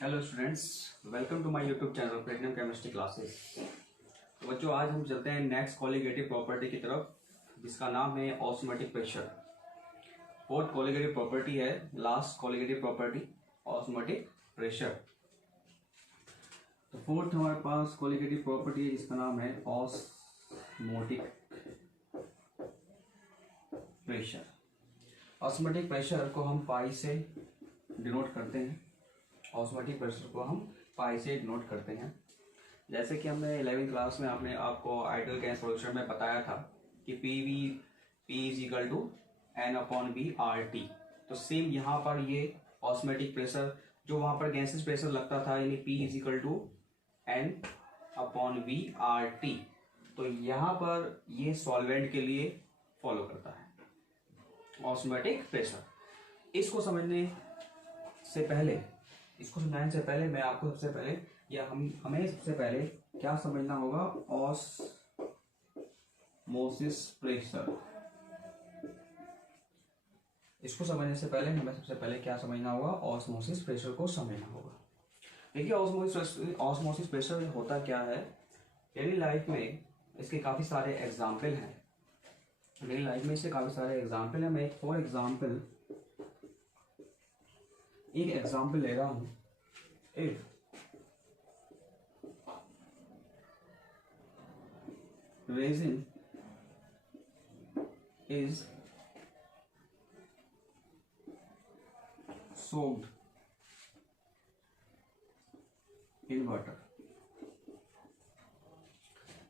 Hello students, welcome to my YouTube channel platinum chemistry classes. तो बच्चों, आज हम चलते हैं नेक्स्ट कोलिगेटिव प्रॉपर्टी की तरफ, जिसका नाम है osmotic pressure. Fourth colligative property है, last colligative property osmotic pressure. तो फोर्थ हमारे पास कोलिगेटिव प्रॉपर्टी है जिसका नाम है ऑस्मोटिक प्रेशर। ऑस्मोटिक प्रेशर को हम पाई से डिनोट करते हैं। ऑस्मोटिक प्रेशर को हम पाई से डिनोट करते हैं। जैसे कि हमने 11वीं क्लास में आपको आइडियल गैस सॉल्यूशन में बताया था कि P is equal to N/V/RT। तो सेम यहाँ पर ये ऑस्मोटिक प्रेशर जो वहां पर गैसेस प्रेशर लगता था, यानी P is equal to N/V/RT, तो यहाँ पर ये सॉल्वेंट के लिए फॉलो करता है ऑस्मोटिक प्रेशर। इसको समझने से पहले, इसको समझाने से पहले मैं आपको सबसे पहले या हमें सबसे पहले क्या समझना होगा, ऑस्मोसिस प्रेशर। इसको समझने से पहले हमें सबसे पहले क्या समझना होगा, ऑस्मोसिस प्रेशर को समझना होगा। देखिए, ऑस्मोसिस प्रेशर होता क्या है। मेरी लाइफ में इसके काफी सारे एग्जाम्पल हैं। मेरी लाइफ में इसके काफी सारे एग्जाम्पल हैं। मैं फॉर एग्जाम्पल एक एग्जाम्पल ले रहा हूं। If resin is soaked in water।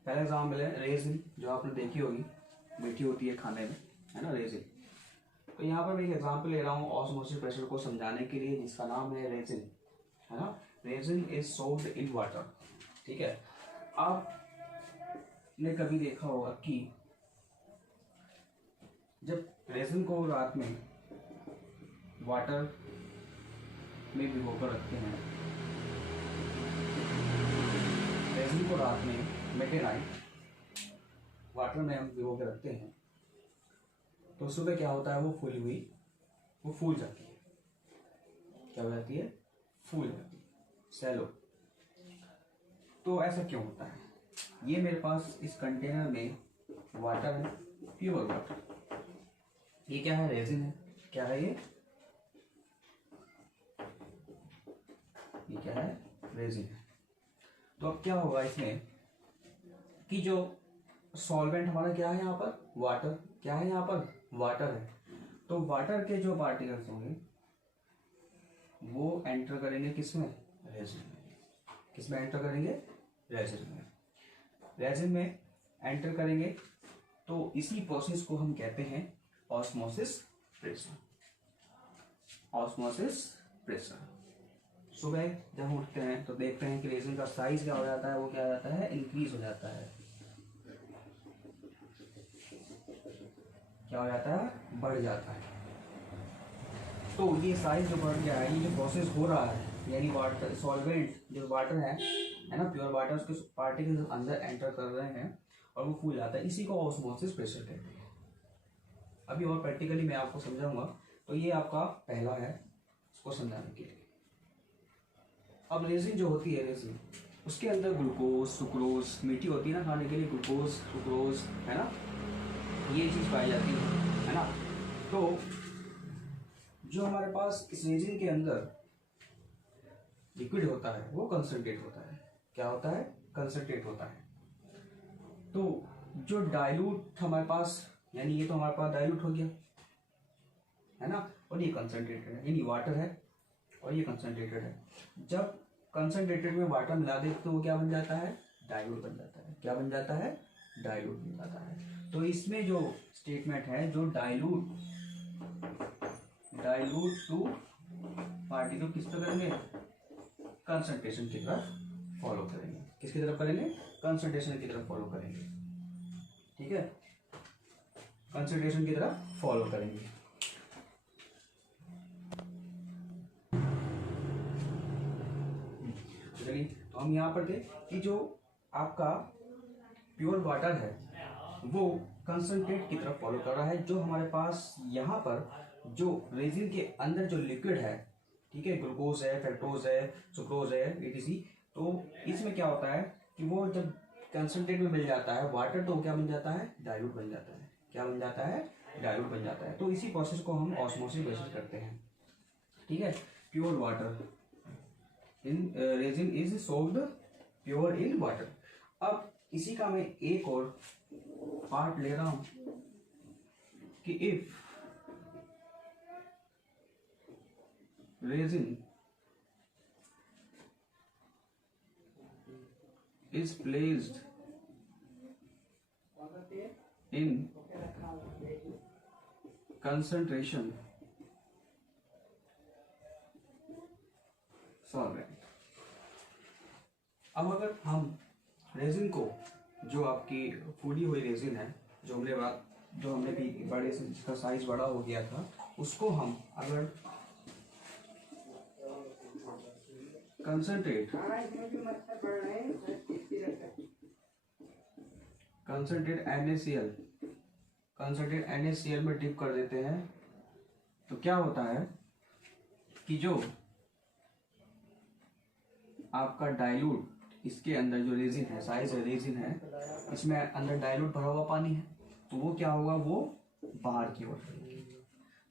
पहला एग्जाम्पल है रेजिन, जो आपने देखी होगी, मीठी होती है खाने में, है ना, रेजिन। तो यहाँ पर मैं एक एग्जाम्पल ले रहा हूँ ऑस्मोसिस प्रेशर को समझाने के लिए, जिसका नाम है रेजिन, है ना। Resin is soaked in water. ठीक है, आपने कभी देखा होगा कि जब रेजिन को रात में वाटर में भिगोकर रखते हैं, रेजिन को रात में मिड नाइट वाटर में हम भिगो के रखते हैं, तो सुबह क्या होता है, वो फूल जाती है। क्या हो जाती है? फूल जाती है, सैलो। तो ऐसा क्यों होता है? ये मेरे पास इस कंटेनर में वाटर है, प्योर वाटर। ये क्या है? रेजिन है। क्या है ये क्या है? रेजिन है। तो अब क्या होगा इसमें कि जो सॉल्वेंट हमारा क्या है यहाँ पर? वाटर। क्या है यहाँ पर? वाटर है। तो वाटर के जो पार्टिकल्स होंगे वो एंटर करेंगे किसमें? रेजिन में। किसमें एंटर करेंगे? रेजिन में। रेजिन में एंटर करेंगे, तो इसी प्रोसेस को हम कहते हैं ऑस्मोसिस प्रेशर। Osmosis pressure. सुबह जब हम उठते हैं तो देखते हैं कि रेजिन का साइज क्या हो जाता है, वो क्या हो जाता है? इंक्रीज हो जाता है। क्या हो जाता है? बढ़ जाता है। तो ये साइज जो बढ़ गया है, ये जो प्रोसेस हो रहा है, यानी वाटर सॉल्वेंट जो वाटर है ना, प्योर वाटर, उसके पार्टिकल्स अंदर एंटर कर रहे हैं और वो फूल जाता है। इसी को ऑस्मोसिस प्रेशर कहते हैं। अभी और प्रैक्टिकली मैं आपको समझाऊंगा। तो ये आपका पहला है इसको समझाने के लिए। अब रेजिन जो होती है, रेजिन उसके अंदर ग्लूकोज, सुक्रोज, मीठी होती है ना खाने के लिए, ग्लूकोज, सुक्रोज, है ना, ये चीज पाई जाती है ना। तो जो हमारे पास इस रेजिन के अंदर लिक्विड होता है वो कंसंट्रेट होता है। क्या होता है? कंसंट्रेट होता है। तो जो डाइल्यूट हमारे पास, यानी ये तो हमारे पास डाइल्यूट हो गया, है ना, और ये कंसंट्रेटेड है, यानी वाटर है और ये कंसंट्रेटेड है। जब कंसंट्रेटेड में वाटर मिला दे तो वो क्या बन जाता है? डाइल्यूट बन जाता है। क्या बन जाता है? डाइल्यूट बन जाता है। तो इसमें जो स्टेटमेंट है, जो डाइल्यूट टू पार्टिकल किस तरह करेंगे? कंसंट्रेशन की तरफ फॉलो करेंगे। किसकी तरफ करेंगे? कंसंट्रेशन की तरफ फॉलो करेंगे। ठीक है, कंसंट्रेशन की तरफ फॉलो करेंगे। चलिए, तो हम यहाँ पर थे कि जो आपका प्योर वाटर है वो कंसंट्रेट की तरफ फॉलो कर रहा है। जो हमारे पास यहाँ पर जो रेजिन के अंदर जो लिक्विड है ठीक है, ग्लूकोज है, फ्रक्टोज है, सुक्रोज है, etc। तो इसमें क्या होता है कि वो जब कंसनट्रेट में मिल जाता है वाटर तो क्या बन जाता है, डाइल्यूट बन जाता है। क्या बन जाता है, डाइल्यूट बन जाता है। तो इसी प्रोसेस को हम ऑस्मोसिस बेसिस करते हैं। ठीक है, pure water in resin is solved pure in water. अब इसी का मैं एक और पार्ट ले रहा हूं कि if resin is placed in concentration solvent। अब अगर हम रेजिन को, जो आपकी फूली हुई रेजिन है, जो हमने भी बड़े से, जिसका साइज बड़ा हो गया था, उसको हम अगर कंसंट्रेट NaCl में डिप कर देते हैं तो क्या होता है कि जो आपका डाइल्यूट इसके अंदर जो रेजिन है, साइज है रेजिन है, इसमें अंदर डाइल्यूट भरा हुआ पानी है, तो वो क्या होगा, वो बाहर की ओर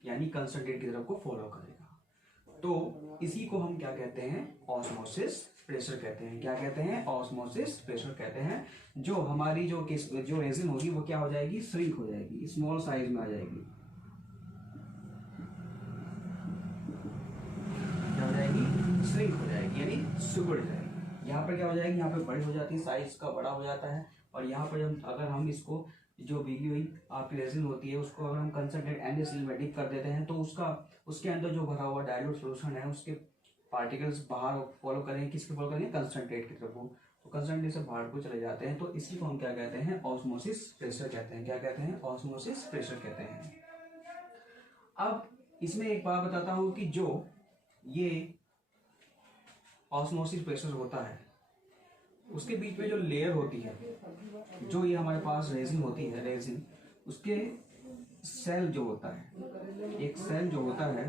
यानी कंसंट्रेट की तरफ को फॉलो करेगा। तो इसी को हम क्या कहते हैं, ऑस्मोसिस प्रेशर कहते हैं। क्या कहते हैं, ऑस्मोसिस प्रेशर कहते हैं। जो हमारी जो रेजिन होगी वो क्या हो जाएगी, श्रिंक हो जाएगी, स्मॉल साइज में आ जाएगी। क्या हो जाएगी, श्रिंक हो जाएगी, यानी सिकुड़ जाएगी। यहाँ पर क्या हो जाएगी, यहाँ पे बड़ी हो जाती है, साइज का बड़ा हो जाता है। और यहाँ पर अगर हम इसको, जो भीगी हुई आपकी रेजिन होती है, उसको अगर हम कंसंट्रेट NaCl में डिप कर देते हैं तो उसके अंदर जो भरा हुआ डाइल्यूट सोल्यूशन है, उसके पार्टिकल्स बाहर फॉलो करेंगे, किसके फॉलो करेंगे, कंसंट्रेट की तरफ को। तो कंसंट्रेट से बाहर को चले जाते हैं। तो इसी को हम क्या कहते हैं, ऑस्मोसिस प्रेशर कहते हैं। क्या कहते हैं, ऑस्मोसिस प्रेशर कहते हैं। अब इसमें एक बात बताता हूं कि जो ये ऑस्मोसिस प्रेशर होता है, उसके बीच में जो लेयर होती है, जो ये हमारे पास रेजिन होती है, रेजिन उसके सेल जो होता है, एक सेल जो होता है,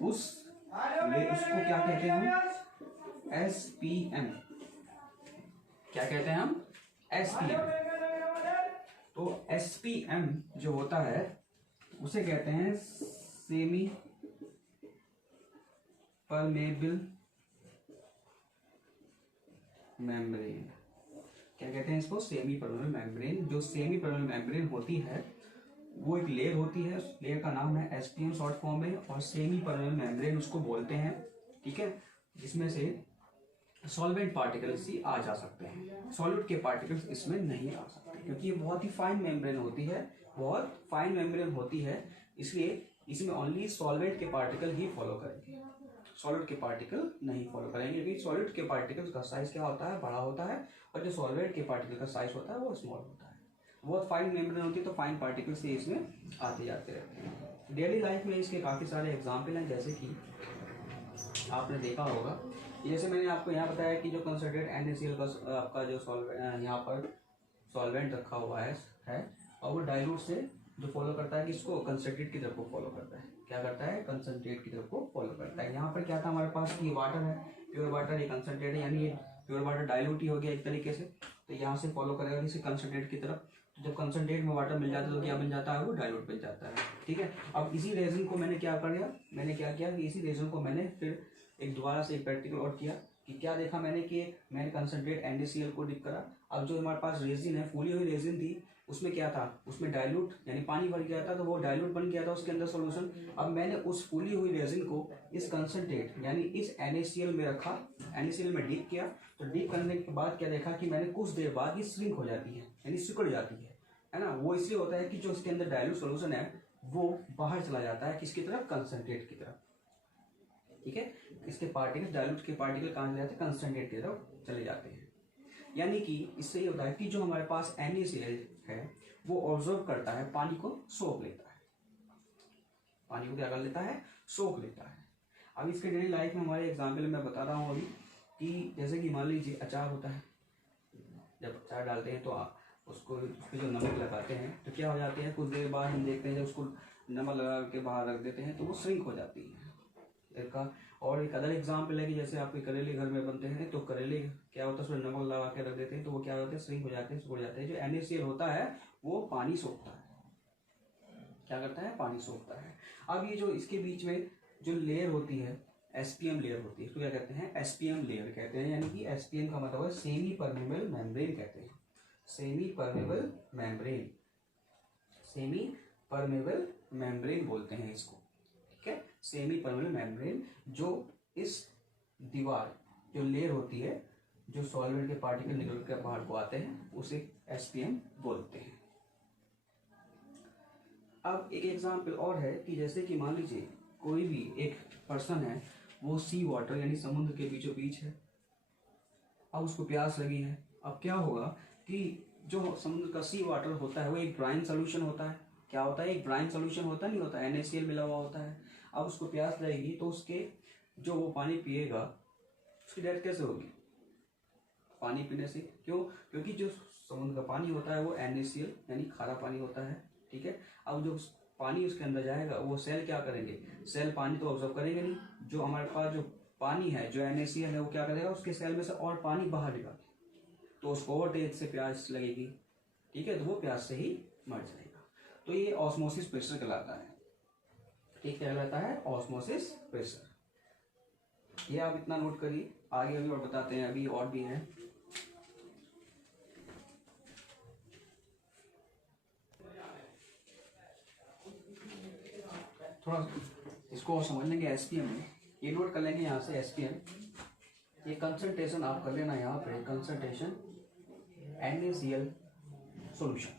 उसको क्या कहते हैं हम, SPM। क्या कहते हैं हम, SPM। तो SPM जो होता है उसे कहते हैं सेमी परमेबल मेम्ब्रेन। क्या कहते हैं इसको, सेमी परमेबल मेम्ब्रेन। जो सेमी परमेबल मेम्ब्रेन होती है वो एक लेयर होती है, उस लेयर का नाम है SPM शॉर्ट फॉर्म में, और सेमी परमेबल मेम्ब्रेन उसको बोलते हैं। ठीक है, जिसमें से सॉल्वेंट पार्टिकल्स ही आ जा सकते हैं, सॉलिड के पार्टिकल्स इसमें नहीं आ सकते, क्योंकि ये बहुत ही फाइन मेम्ब्रेन होती है, बहुत फाइन मेम्ब्रेन होती है। इसलिए इसमें ओनली सॉल्वेंट के पार्टिकल ही फॉलो करेंगे, सॉलिड के पार्टिकल नहीं फॉलो करेंगे, क्योंकि सॉलिड के पार्टिकल्स का साइज क्या होता है, बड़ा होता है, और जो सॉल्वेंट के पार्टिकल का साइज होता है वो स्मॉल होता है। बहुत फाइन मेम्ब्रेन होती है, तो फाइन पार्टिकल्स ही इसमें आते जाते रहते हैं। डेली लाइफ में इसके काफ़ी सारे एग्जाम्पल हैं, जैसे कि आपने देखा होगा, जैसे मैंने आपको यहाँ बताया कि जो कंसंट्रेट NaCl का आपका जो यहाँ पर सॉल्वेंट रखा हुआ है और वो डाइल्यूट से जो फॉलो करता है कि इसको कंसंट्रेट की तरफ को फॉलो करता है। क्या करता है, कंसंट्रेट की तरफ को फॉलो करता है। यहाँ पर क्या था हमारे पास कि वाटर है, प्योर वाटर, ये कंसंट्रेट है, यानी ये प्योर वाटर डाइल्यूट ही हो गया एक तरीके से। तो यहाँ से फॉलो करेगा किसी कंसंट्रेट की तरफ। तो जब कंसंट्रेट में वाटर मिल जाता है तो क्या बन जाता है, वो डाइल्यूट बन जाता है। ठीक है, अब इसी रेजिन को मैंने क्या किया कि इसी रेजिन को मैंने फिर एक दोबारा से एक प्रैक्टिकल और किया कि क्या देखा मैंने कि मैंने कंसंट्रेट NaCl को डिप करा। अब जो हमारे पास रेजिन है, फूली हुई रेजिन थी, उसमें क्या था, उसमें डाइल्यूट यानी पानी भर गया था, तो वो डाइल्यूट बन गया था उसके अंदर सॉल्यूशन। अब मैंने उस फूली हुई रेजिन को इस कंसंट्रेट यानी इस NaCl में रखा, NaCl में डीप किया। तो डीप करने के बाद क्या देखा कि मैंने कुछ देर बाद ये श्रिंक हो जाती है, यानी सिकुड़ जाती है ना। वो इसलिए होता है कि जो इसके अंदर डाइल्यूट सॉल्यूशन है वो बाहर चला जाता है, किसकी तरफ, कंसंट्रेट की तरफ। ठीक है, इसके पार्टिकल, डाइल्यूट के पार्टिकल कहाँ चले जाते हैं, कंसंट्रेट की तरफ चले जाते हैं। यानी कि इससे ये होता है कि जो हमारे पास NaCl है वो ऑब्जर्व करता है, पानी को सोख लेता है, पानी को क्या कर लेता है, सोख लेता है। अब इसके डेली लाइफ में हमारे एग्जाम्पल मैं बता रहा हूँ अभी कि जैसे कि मान लीजिए अचार होता है, जब अचार डालते हैं तो उसको उस पर जो नमक लगाते हैं तो क्या हो जाती है, कुछ देर बाद हम देखते हैं जब उसको नमक लगा के बाहर रख देते हैं तो वो श्रिंक हो जाती है। इसका और एक अदर एग्जाम्पल है कि जैसे आपके करेले घर में बनते हैं तो करेले क्या होता है, उसमें नमक लगा के रख देते हैं तो वो क्या होते हैं, श्रिंक हो जाते हैं, सिकुड़ जाते हैं। जो NaCl होता है वो पानी सोखता है, क्या करता है, पानी सोखता है। अब ये जो इसके बीच में जो लेयर होती है SPM लेयर होती है, तो क्या कहते हैं, SPM लेयर कहते हैं, यानी कि SPM का मतलब है सेमी परमेबल मेम्ब्रेन कहते हैं, semi permeable membrane, semi permeable membrane बोलते हैं इसको, ठीक है, सेमी परमेबल मेम्ब्रेन। जो इस दीवार जो लेयर होती है जो सॉल्वेंट के पार्टिकल निकल कर बाहर को आते हैं उसे SPM बोलते हैं। अब एक एग्जाम्पल और है कि जैसे कि मान लीजिए कोई भी एक पर्सन है, वो सी वाटर यानी समुद्र के बीचों बीच है, अब उसको प्यास लगी है। अब क्या होगा कि जो समुद्र का सी वाटर होता है वो एक ब्राइन सोल्यूशन होता है, क्या होता है, एक ब्राइन सोल्यूशन होता नहीं होता, NaCl मिला हुआ होता है। अब उसको प्यास लगेगी तो उसके जो वो पानी पिएगा उसकी डेथ कैसे होगी, पानी पीने से। क्यों, क्योंकि जो समुद्र का पानी होता है वो NaCl यानी खारा पानी होता है, ठीक है। अब जो पानी उसके अंदर जाएगा वो सेल क्या करेंगे, सेल पानी तो ऑब्जर्व करेंगे नहीं, जो हमारे पास जो पानी है जो NaCl है वो क्या करेगा, उसके सेल में से और पानी बाहर निकाल, तो उसको और तेज से प्यास लगेगी, ठीक है, तो वो प्यास से ही मर जाएगा। तो ये ऑस्मोसिस प्रेशर कहलाता है, ठीक, कहलाता है ऑस्मोसिस प्रेशर। ये आप इतना नोट करिए, आगे अभी और बताते हैं, अभी और भी है। थोड़ा इसको और समझ लेंगे SPM में, ये नोट कर लेंगे यहाँ से SPM, ये कंसंट्रेशन आप कर लेना यहाँ पे, कंसंट्रेशन NaCl सॉल्यूशन।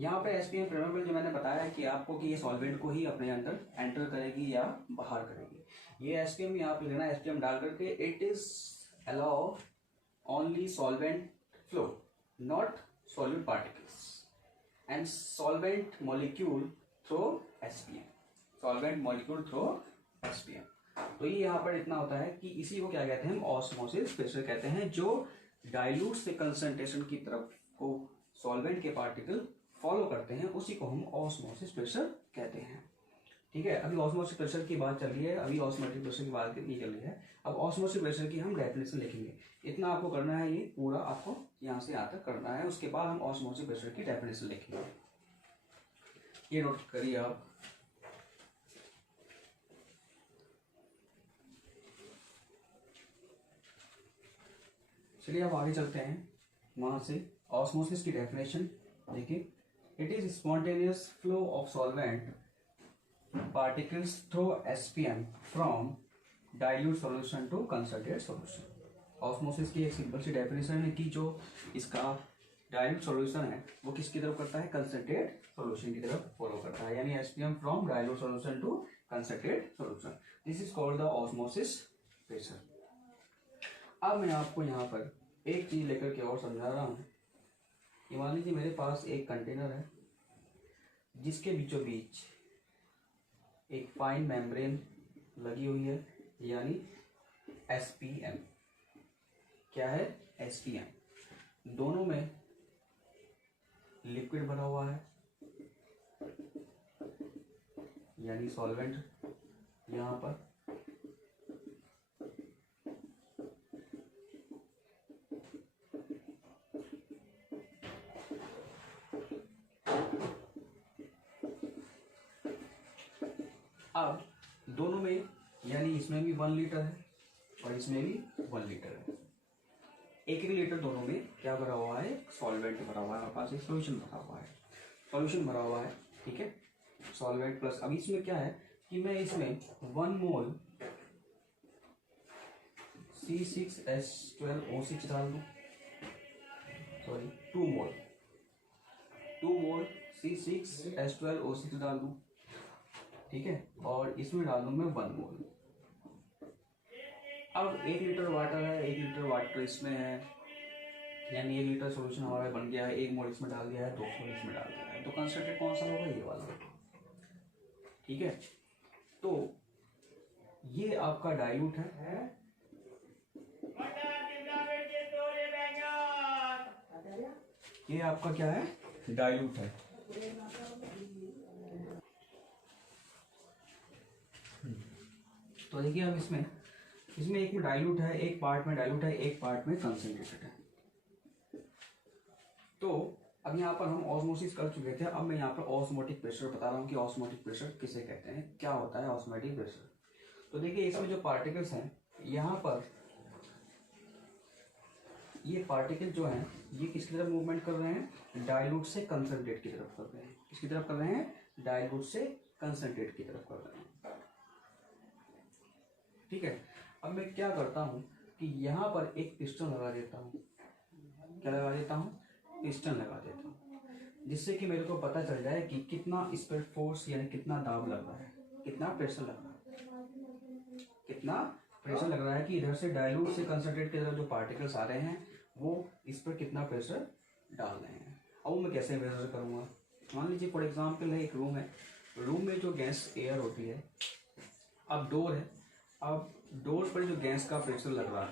यहाँ पे SPM परमेबल जो मैंने बताया कि आपको कि ये सॉल्वेंट को ही अपने अंदर एंटर करेगी या बाहर करेगी। ये SPM यहाँ पे लेना, SPM डाल करके it is allow only solvent flow not solute particles and solvent molecule through SPM, solvent molecule through SPM। तो ये यहाँ पर इतना होता है कि इसी को क्या कहते हैं हम, ऑस्मोसिस प्रेशर कहते हैं। जो डाइल्यूट से कंसंट्रेशन की तरफ को सॉल्वेंट के पार्टिकल फॉलो करते हैं उसी को हम ऑस्मोसिस प्रेशर कहते हैं, ठीक है। अभी ऑस्मोसिस प्रेशर की बात चल रही है, अभी ऑस्मोटिक प्रेशर की बात नहीं चल रही है। अब ऑस्मोसिस प्रेशर की हम डेफिनेशन लिखेंगे, इतना आपको करना है, ये पूरा आपको यहाँ से यहाँ तक करना है, उसके बाद हम ऑस्मोसिस प्रेशर की डेफिनेशन लिखेंगे। ये नोट करिए आप। चलिए अब आगे चलते हैं वहां से। ऑस्मोसिस की डेफिनेशन देखिए, it is spontaneous flow of solvent particles through SPM from dilute solution to concentrated solution. Osmosis की एक सिंपल सी डेफिनेशन है कि जो इसका डाइल्यूट सॉल्यूशन है वो किसकी तरफ करता है, कंसंट्रेटेड सॉल्यूशन की तरफ फॉलो करता है, यानी SPM from dilute solution to concentrated solution. This is called the osmosis pressure. अब मैं आपको यहाँ पर एक चीज लेकर के और समझा रहा हूँ। मान लीजिए मेरे पास एक कंटेनर है जिसके बीचों बीच एक फाइन मेम्ब्रेन लगी हुई है, यानी SPM, क्या है, SPM। दोनों में लिक्विड भरा हुआ है यानी सॉल्वेंट यहाँ पर, अब दोनों में यानी इसमें भी 1 लीटर है और इसमें भी 1 लीटर है, एक लीटर दोनों में क्या भरा हुआ है, सॉल्वेंट भरा हुआ है, हमारे पास एक सोल्यूशन भरा हुआ है, सॉल्यूशन भरा हुआ है, ठीक है, सॉल्वेंट प्लस। अब इसमें क्या है कि मैं इसमें 1 मोल C6H12O6 डाल दूं, सॉरी 2 मोल C6H12O6 डाल दूं, ठीक है, और इसमें डाल दूं मैं 1 मोल। अब 1 लीटर वाटर है, 1 लीटर वाटर इसमें है, यानी 1 लीटर सॉल्यूशन हमारा बन गया है, 1 मोल इसमें डाल दिया है, 2 मोल इसमें डाल दिया है, तो कंसंट्रेट कौन सा होगा, ये वाला, ठीक है। तो ये आपका डाइल्यूट है, ये आपका क्या है, डाइल्यूट है। तो देखिए अब इसमें इसमें एक में डाइल्यूट है, एक पार्ट में डाइल्यूट है, एक पार्ट में कंसंट्रेटेड है। तो अब यहाँ पर हम ऑस्मोसिस कर चुके थे। अब मैं यहाँ पर ऑस्मोटिक प्रेशर बता रहा हूँ कि ऑस्मोटिक प्रेशर किसे कहते हैं, क्या होता है ऑस्मोटिक प्रेशर। तो देखिए इसमें जो पार्टिकल्स हैं, यहाँ पर ये पार्टिकल जो हैं ये किसकी तरफ मूवमेंट कर रहे हैं, डाइल्यूट से कंसंट्रेट की तरफ कर रहे हैं। किसकी तरफ कर रहे हैं, डाइल्यूट से कंसंट्रेट की तरफ कर रहे हैं। ठीक है, अब मैं क्या करता हूँ कि यहाँ पर एक पिस्टन लगा देता हूँ। क्या लगा देता हूँ, पिस्टन लगा देता हूँ, जिससे कि मेरे को पता चल जाए कि कितना इस पर फोर्स यानी कितना दाब लग रहा है, कितना प्रेशर लग रहा है, कितना प्रेशर लग रहा है कि इधर से डाइल्यूट से कंसंट्रेट की तरफ जो पार्टिकल्स आ रहे हैं वो इस पर कितना प्रेशर डाल रहे हैं। अब मैं कैसे मेजर करूँगा, मान लीजिए फॉर एग्जाम्पल है एक रूम है, रूम में जो गैस एयर होती है, अब डोर है, अब डोर पर जो गैस का प्रेशर लग रहा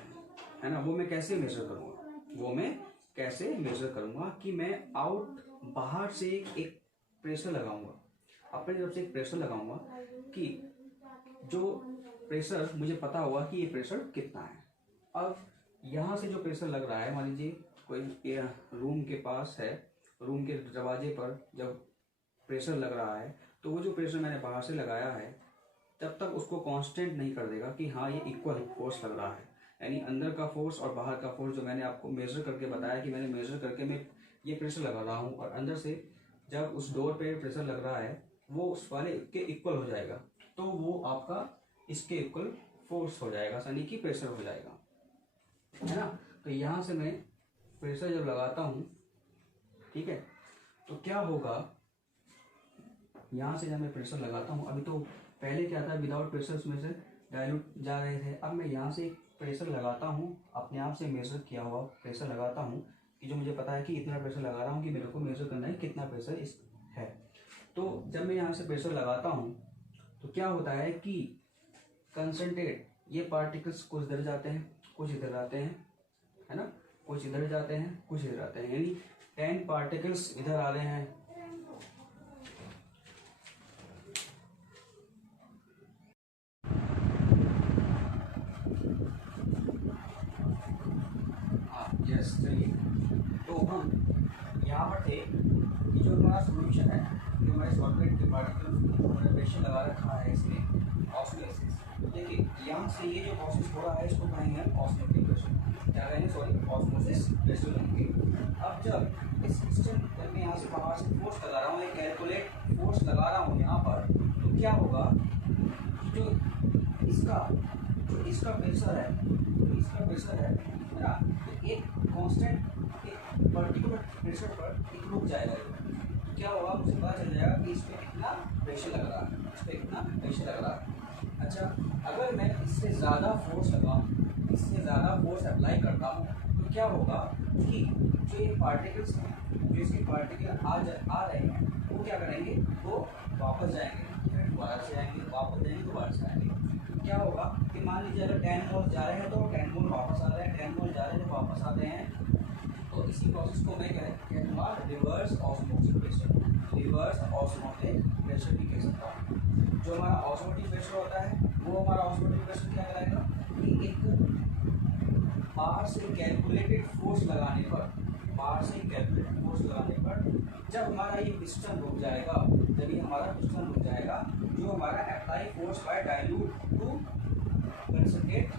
है ना, वो मैं कैसे मेजर करूँगा, वो मैं कैसे मेजर करूँगा कि मैं बाहर से एक प्रेशर लगाऊंगा, अपनी तरफ से एक प्रेशर लगाऊंगा कि जो प्रेशर मुझे पता होगा कि ये प्रेशर कितना है। अब यहाँ से जो प्रेशर लग रहा है, मान लीजिए कोई रूम के पास है, रूम के दरवाजे पर जब प्रेशर लग रहा है तो वो जो प्रेशर मैंने बाहर से लगाया है तब तक उसको कांस्टेंट नहीं कर देगा कि हाँ ये इक्वल फोर्स लग रहा है। यानी अंदर का फोर्स और बाहर का फोर्स जो मैंने आपको मेजर करके बताया कि मैंने मेजर करके मैं ये प्रेशर लगा रहा हूँ और अंदर से जब उस डोर पे प्रेशर लग रहा है वो उस वाले के इक्वल हो जाएगा, तो वो आपका इसके इक्वल फोर्स हो जाएगा, यानी कि प्रेशर हो जाएगा, है ना। तो यहाँ से मैं प्रेशर जब लगाता हूँ, ठीक है, तो क्या होगा, यहाँ से जब मैं प्रेशर लगाता हूँ, अभी तो पहले क्या था विदाउट प्रेशर उसमें से डाइल्यूट जा रहे थे, अब मैं यहाँ से प्रेशर लगाता हूँ, अपने आप से मेजर किया हुआ प्रेशर लगाता हूँ कि जो मुझे पता है कि इतना प्रेशर लगा रहा हूँ कि मेरे को मेजर करना है कितना प्रेशर इस है। तो जब मैं यहाँ से प्रेशर लगाता हूँ तो क्या होता है कि कंसंट्रेट ये पार्टिकल्स कुछ इधर जाते हैं, कुछ इधर आते हैं, है ना, कुछ इधर जाते हैं, कुछ इधर आते हैं, यानी 10 पार्टिकल्स इधर आ रहे हैं, यस। चलिए, तो हम यहाँ पर थे कि जो हमारा सोल्यूशन है, जो हमारे सॉल्वेंट के पार्टिकल प्रेशर लगा रखा है इसमें ऑस्मोसिस। देखिए यहाँ से ये जो प्रोसेस हो रहा है इसको कहेंगे ऑस्मोटिक प्रेशर, क्या कहेंगे, सॉरी ऑस्मोसिस प्रेशर कहेंगे। अब जब इस सिस्टम जब मैं यहाँ से बाहर से फोर्स लगा रहा हूँ, एक कैलकुलेट फोर्स लगा रहा हूँ यहाँ पर, तो क्या होगा कि जो इसका प्रेशर है, इसका प्रेशर है ना, तो एक कांस्टेंट एक पर्टिकुलर प्रेशर पर एक रुक जाएगा। क्या होगा, मुझे पता चल जाएगा कि इस पर कितना प्रेशर लग रहा है, इस पर कितना प्रेशर लग रहा है। अच्छा, अगर मैं इससे ज़्यादा फोर्स लगाऊँ, इससे ज़्यादा फोर्स अप्लाई करता हूँ, तो क्या होगा कि जो ये पार्टिकल्स हैं, जो इसके पार्टिकल आ रहे हैं, वो क्या करेंगे, वो वापस जाएंगे, फिर दोबारा से आएंगे, वापस जाएंगे, दोबारा से आएंगे। क्या होगा कि मान लीजिए अगर 10 मोल जा रहे हैं तो 10 मोल वापस आ रहे हैं, 10 मोल जा रहे हैं तो वापस आते हैं। तो इसी प्रोसेस को मैं कहूँगा reverse osmotic pressure, reverse osmotic pressure भी कह सकता हूँ। जो हमारा ऑस्मोटिक प्रेशर होता है वो हमारा ऑस्मोटिक प्रेशर क्या कराएगा कि एक बाहर से कैलकुलेटेड फोर्स लगाने पर, बाहर से कैलकुलेटेड फोर्स लगाने पर जब हमारा ये पिस्टन रुक जाएगा, जब ये हमारा पिस्टन रुक जाएगा, जो हमारा apply force by dilute to concentrate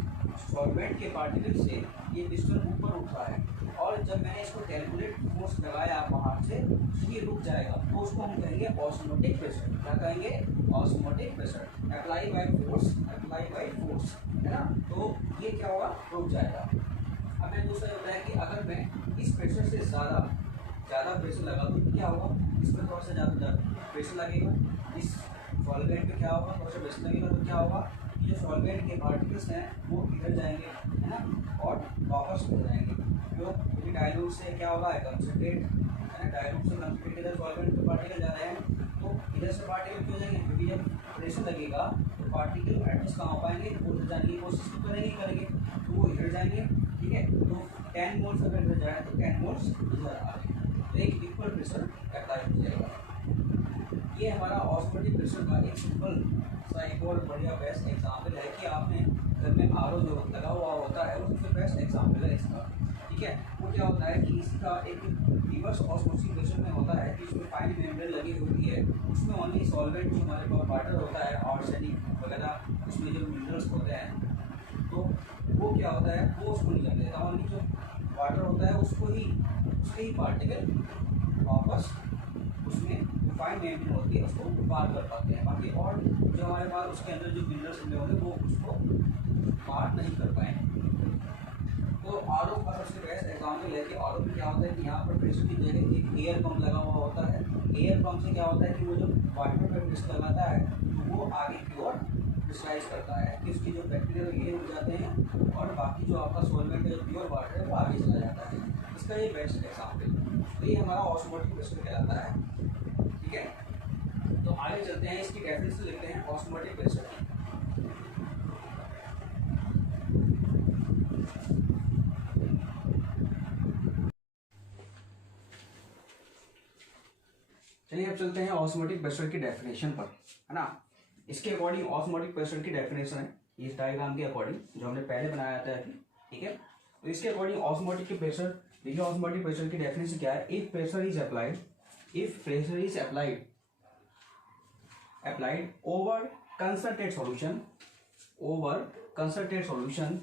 solvent के पार्टिकल से ये पिस्टन ऊपर उठा है, और जब मैंने इसको कैलकुलेट फोर्स लगाया बाहर से ये रुक जाएगा, तो उसको हम कहेंगे ऑस्मोटिक प्रेशर। क्या कहेंगे, osmotic pressure, apply by force, apply by force, है ना। तो ये क्या होगा, रुक जाएगा। अब मैं दूसरा होता है कि अगर मैं इस प्रेशर से ज़्यादा प्रेशर लगा दूँ तो क्या होगा, इस पर थोड़ा सा ज़्यादा प्रेशर लगेगा, इस सॉल्वेंट पे क्या होगा, थोड़ा सा प्रेशर लगेगा, तो क्या होगा, जो सॉल्वेंट के पार्टिकल्स हैं वो इधर जाएंगे, है ना, और वापस उधर जाएंगे। क्योंकि डाइल्यूट से क्या होगा, कंसंट्रेट, है ना, डाइल्यूट से कंसंट्रेट इधर सॉल्वेंट के पार्टिकल जा रहे हैं, तो इधर से पार्टिकल क्यों जाएंगे, क्योंकि जब प्रेशर लगेगा तो पार्टिकल एडजस्ट कहाँ पाएंगे, उधर जाने की कोशिश तो करेंगे, तो वो इधर जाएंगे, ठीक है। तो 10 मोल्स अगर इधर जाए तो 10 मोल्स इधर आ रहे हैं, तो एक इक्वल प्रेशर अप्लाई हो जाएगा। ये हमारा ऑस्मोटिक प्रेशर का एक सिंपल सा एक और बढ़िया बेस्ट एग्जाम्पल है कि आपने घर में आरओ जो लगा हुआ होता है वो सबसे बेस्ट एग्जाम्पल है इसका। ठीक है, वो क्या होता है कि इसका एक रिवर्स ऑस्मोसिस में होता है कि उसमें फाइन मेम्ब्रेन लगी होती है, उसमें ओनली सॉल्वेंट जो हमारे पास वाटर होता है आर्सेनिक वगैरह उसमें जो मिनरल्स होते हैं, तो वो क्या होता है वो उसको नहीं लगने देता, ओनली जो वाटर होता है उसको ही उसके ही पार्टिकल वापस उसमें फाइन मेम्ब्रेन होती है उसको पार कर पाते हैं, बाकी और जो हमारे पास उसके अंदर जो मिनरल्स होंगे वो उसको पार नहीं कर पाएंगे। तो आर ओ का सबसे बेस्ट एग्जाम्पल है कि आर ओ में क्या होता है कि यहाँ पर प्रेशर की जगह एक एयर पंप लगा हुआ होता है। एयर पंप से क्या होता है कि वो जो वाटर पर प्रेशर लगाता है तो वो आगे की ओर प्रेशराइज करता है कि उसकी जो बैक्टीरिया ये उड़ जाते हैं और बाकी जो आपका सॉल्वेंट है जो प्योर वाटर है वो आगे चला जाता है। इसका ये बेस्ट एग्जाम्पल है, तो ये हमारा ऑस्मोटिक प्रेशर कहलाता है। ठीक है, तो आगे चलते हैं, इसकी डेफिनेशन लिखते हैं ऑस्मोटिक प्रेशर। चलिए अब चलते हैं ऑस्मोटिक प्रेशर की डेफिनेशन पर, है ना। इसके अकॉर्डिंग ऑस्मोटिक प्रेशर की डेफिनेशन है इस डायग्राम के अकॉर्डिंग जो हमने पहले बनाया था अभी। ठीक है, तो इसके अकॉर्डिंग ऑस्मोटिक की प्रेशर देखिए, ऑस्मोटिक प्रेशर की डेफिनेशन क्या है, if pressure is applied over concentrate solution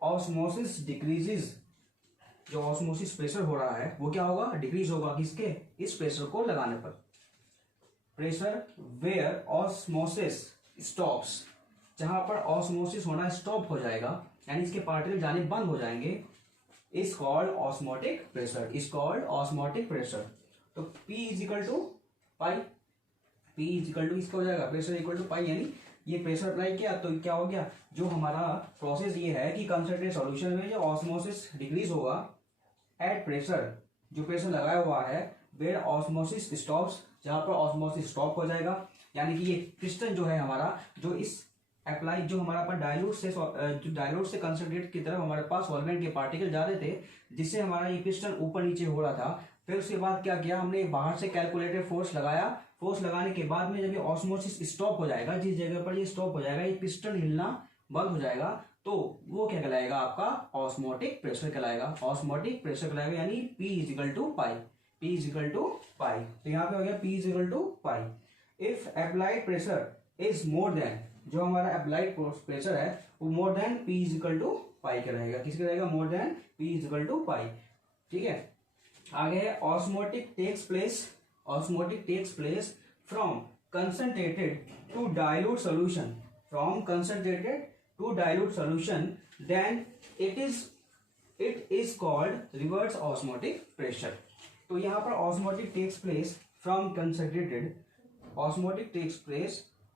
osmosis decreases. जो ऑस्मोसिस प्रेशर हो रहा है वो क्या होगा, डिक्रीज होगा, किसके, इस प्रेशर को लगाने पर। प्रेशर वेयर ऑस्मोसिस स्टॉप्स, जहां पर ऑस्मोसिस होना स्टॉप हो जाएगा यानी इसके पार्टिकल जाने बंद हो जाएंगे, इज कॉल्ड ऑस्मोटिक प्रेशर। तो P is equal to pi, P is equal to इसका हो जाएगा प्रेशर इक्वल टू पाई, यानी ये प्रेशर अप्लाई किया तो क्या हो गया, जो हमारा प्रोसेस ये है कि कंसंट्रेट सॉल्यूशन में जो ऑस्मोसिस डिक्रीज होगा एट प्रेशर, जो प्रेशर लगाया हुआ है, वेयर ऑस्मोसिस स्टॉप्स, जहां पर ऑस्मोसिस स्टॉप हो जाएगा, यानी कि ये पिस्टन जो है हमारा, जो इस अप्लाई जो हमारा पर डायलूट से कंसंट्रेट की तरफ हमारे पास सॉल्वेंट के पार्टिकल जा रहे थे, जिससे हमारा ये पिस्टन ऊपर नीचे हो रहा था। फिर उसके बाद क्या किया हमने, बाहर से कैलकुलेटेड फोर्स लगाया, फोर्स लगाने के बाद में जब ये ऑस्मोसिस स्टॉप हो जाएगा, जिस जगह पर ये स्टॉप हो जाएगा, ये पिस्टन हिलना बंद हो जाएगा, तो वो क्या कहलाएगा, आपका ऑस्मोटिक प्रेशर कहलाएगा। ऑस्मोटिक प्रेशर कहलाएगा यानी P is equal to pi, तो यहाँ पे हो गया P is equal to pi. If applied pressure is more than, जो हमारा अप्लाइड प्रेशर है वो more than P is equal to pi का रहेगा, किसका रहेगा, more than P is equal to pi. ठीक है, आगे है osmotic takes place from concentrated to dilute solution, then it is called reverse osmotic pressure. तो यहाँ पर osmotic takes place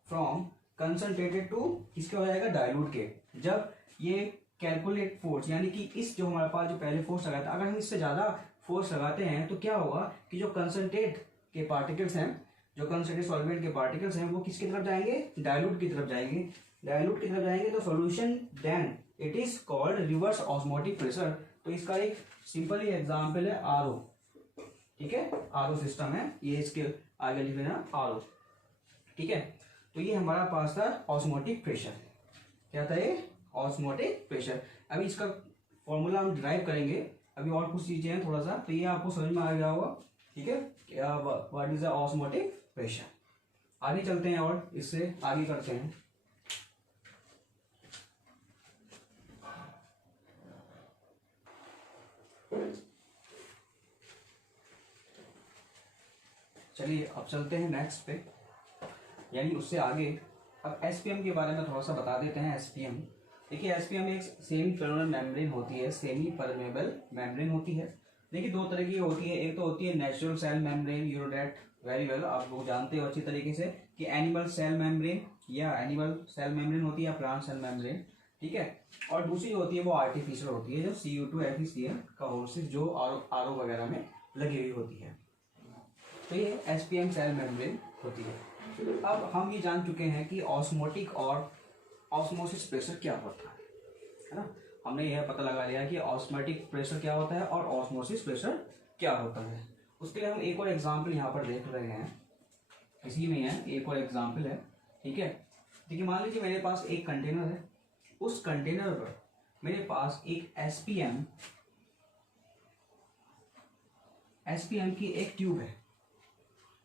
from concentrated to किसके हो जाएगा, डाइल्यूट के। जब ये कैलकुलेट फोर्स यानी कि इस जो हमारे पास जो पहले फोर्स लगाया था, अगर हम इससे ज्यादा फोर्स लगाते हैं तो क्या होगा कि जो कंसंट्रेट के पार्टिकल्स हैं, जो कंसंट्रेट सॉल्वेंट के पार्टिकल्स हैं, वो किसकी तरफ जाएंगे, डाइल्यूट की तरफ जाएंगे, तो solution then it is called reverse osmotic pressure. तो इसका एक सिंपल ही एग्जांपल है आरओ। ठीक है, आरओ सिस्टम है ये, इसके आगे लिख लेना आरओ। ठीक है, तो ये हमारा पास था ऑस्मोटिक प्रेशर। क्या था ये, ऑस्मोटिक प्रेशर। अभी इसका फॉर्मूला हम डिराइव करेंगे, अभी और कुछ चीजें हैं थोड़ा सा, तो ये आपको समझ में आ गया होगा। ठीक है, what is the osmotic pressure. आगे चलते हैं और इससे आगे करते हैं। चलिए अब चलते हैं नेक्स्ट पे, यानी उससे आगे। अब एसपीएम के बारे में थोड़ा सा बता देते हैं। एसपीएम देखिए, एसपीएम एक सेमी परमेबल मेम्ब्रेन होती है। देखिए दो तरह की होती है, एक तो होती है natural cell membrane, you know that very well, आप लोग जानते हो अच्छी तरीके से कि एनिमल सेल मेम्ब्रेन होती है, प्लांट सेल मेम्ब्रेन। ठीक है, और दूसरी होती है वो आर्टिफिशियल होती है, जो Cu2 FeCl का होर्सेस जो आरओ वगैरह में लगी हुई होती है। तो ये एसपीएम सेल मेम्ब्रेन होती है। अब हम ये जान चुके हैं कि ऑस्मोटिक और ऑस्मोसिस प्रेशर क्या होता है ना। हमने यह पता लगा लिया कि ऑस्मोटिक प्रेशर क्या होता है और ऑस्मोसिस प्रेशर क्या होता है। उसके लिए हम एक और एग्जांपल यहाँ पर देख रहे हैं, इसी में है एक और एग्जांपल है। ठीक है, देखिए मान लीजिए मेरे पास एक कंटेनर है, उस कंटेनर पर मेरे पास एक एसपीएम की एक ट्यूब है,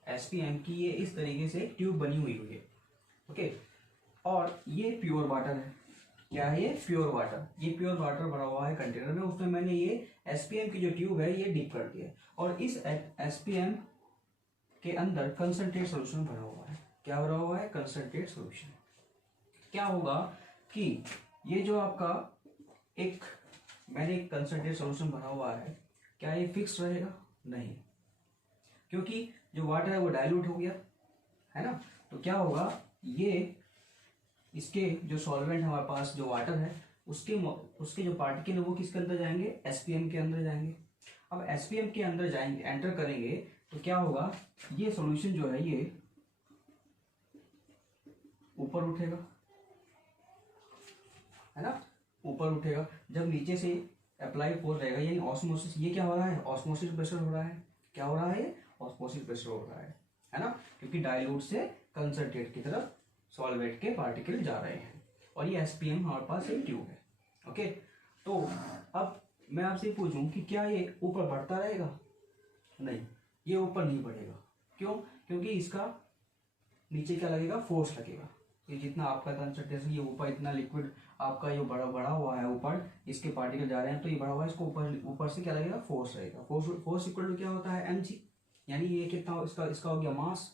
एसपीएम की ये इस तरीके से एक ट्यूब बनी हुई है, ओके। और ये प्योर वाटर है, क्या है ये प्योर वाटर, ये प्योर वाटर भरा हुआ है कंटेनर में, उसमें मैंने ये एसपीएम की जो ट्यूब है ये डीप कर दिया, और इस एसपीएम के अंदर कंसंट्रेट सॉल्यूशन भरा हुआ है। क्या भरा हुआ है? Concentrate solution. क्या होगा कि ये जो आपका मैंने एक कंसंट्रेट सॉल्यूशन भरा हुआ है, क्या ये फिक्स रहेगा? नहीं, क्योंकि जो वाटर है वो डाइल्यूट हो गया है ना। तो क्या होगा, ये इसके जो सॉल्वेंट हमारे पास जो वाटर है उसके जो पार्टिकल है वो किसके अंदर जाएंगे? एसपीएम के अंदर जाएंगे। अब एसपीएम के अंदर जाएंगे, एंटर करेंगे, तो क्या होगा, ये सॉल्यूशन जो है ये ऊपर उठेगा, है ना, ऊपर उठेगा। जब नीचे से अप्लाई फोर्स रहेगा यानी ऑस्मोसिस, ये क्या हो रहा है? ऑस्मोसिस प्रेशर हो रहा है। क्या हो रहा है? ऑस्मोसिस प्रेशर हो रहा है ना, क्योंकि डाइल्यूट से कंसंट्रेट की तरफ सॉल्वेंट के पार्टिकल जा रहे हैं, और ये एसपीएम हमारे पास एक ट्यूब है, ओके। तो अब मैं आपसे पूछूं कि क्या ये ऊपर बढ़ता रहेगा? नहीं, ये ऊपर नहीं बढ़ेगा। क्यों? क्योंकि इसका नीचे क्या लगेगा? फोर्स लगेगा। ये जितना आपका कंसंट्रेशन, ये ऊपर इतना लिक्विड आपका ये बड़ा हुआ है, ऊपर इसके पार्टिकल जा रहे हैं, तो ये बड़ा हुआ है, इसको ऊपर से क्या लगेगा? फोर्स रहेगा। फोर्स इक्वल टू क्या होता है? mg, यानी ये कितना इसका हो गया मास,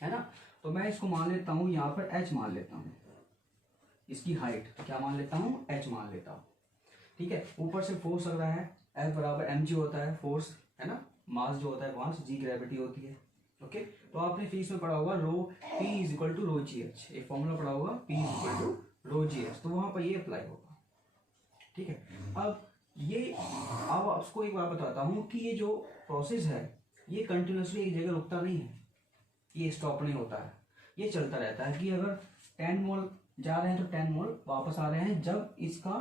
है ना। तो मैं इसको मान लेता हूँ यहाँ पर h मान लेता हूँ, इसकी हाइट क्या मान लेता हूँ? h मान लेता हूँ, ठीक है। ऊपर से फोर्स लग रहा है, F बराबर mg होता है फोर्स, है ना। मास जो होता है मास, g ग्रेविटी होती है, ओके। तो आपने फिजिक्स में पढ़ा होगा rho P is equal to rho g h, एक फॉर्मूला पढ़ा होगा P is equal to rho g h, तो वहां पर ये अप्लाई होगा, ठीक है। अब आपको एक बात बताता हूँ कि ये जो प्रोसेस है ये कंटिन्यूसली एक जगह रुकता नहीं है, ये स्टॉप नहीं होता है, ये चलता रहता है। कि अगर 10 मोल जा रहे हैं तो 10 मोल वापस आ रहे हैं जब इसका